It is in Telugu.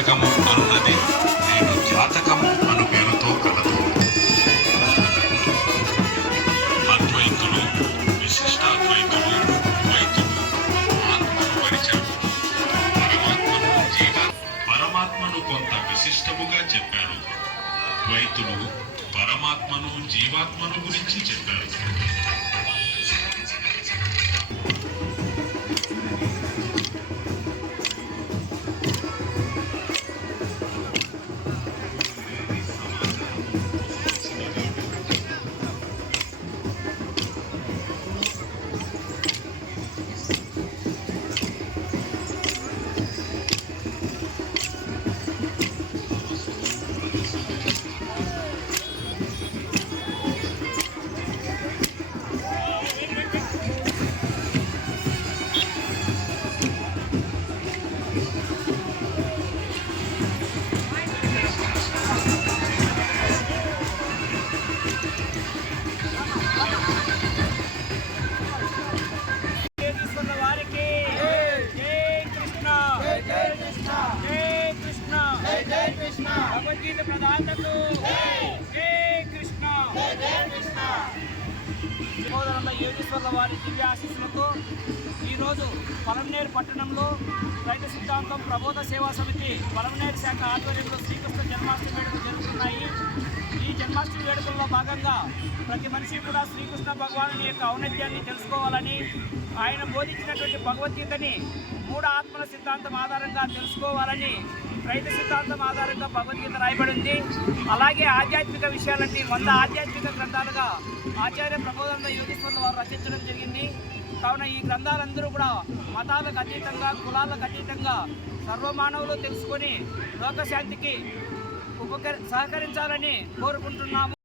జాతకము అనున్నది నేడు జాతకము అను పేరుతో కలదు. అద్వైతులు, విశిష్టాద్వైతులు, ద్వైతులు ఆత్మను పరిచారు. పరమాత్మను కొంత విశిష్టముగా చెప్పారు. ద్వైతులు పరమాత్మను జీవాత్మను గురించి చెప్పారు. భగవద్గీత ప్రదాతకు జై కృష్ణ. సోదరుల యోగేశ్వర్ల వారి దివ్య ఆశీస్సులతో ఈరోజు పలమనేరు పట్టణంలో రైతు సిద్ధాంతం ప్రబోధ సేవా సమితి పలమనేరు శాఖ ఆధ్వర్యంలో శ్రీకృష్ణ జన్మాష్టమి వేడుకలు జరుగుతున్నాయి. ఈ జన్మాష్టమి వేడుకల్లో భాగంగా ప్రతి మనిషి కూడా శ్రీకృష్ణ భగవానుని యొక్క ఔన్నత్యాన్ని తెలుసుకోవాలని, ఆయన బోధించినటువంటి భగవద్గీతని మూడు ఆత్మల సిద్ధాంతం ఆధారంగా తెలుసుకోవాలని రైతు సిద్ధాంతం ఆధారంగా భగవద్గీత రాయబడి ఉంది. అలాగే ఆధ్యాత్మిక విషయాలన్నీ 100 ఆధ్యాత్మిక గ్రంథాలుగా ఆచార్య ప్రబోధానంద యోగేశ్వర్ల వారు రచించడం జరిగింది. కావున ఈ గ్రంథాలందరూ కూడా మతాలకు అతీతంగా, కులాలకు అతీతంగా సర్వమానవులు తెలుసుకొని లోకశాంతికి సహకరించాలని కోరుకుంటున్నాము.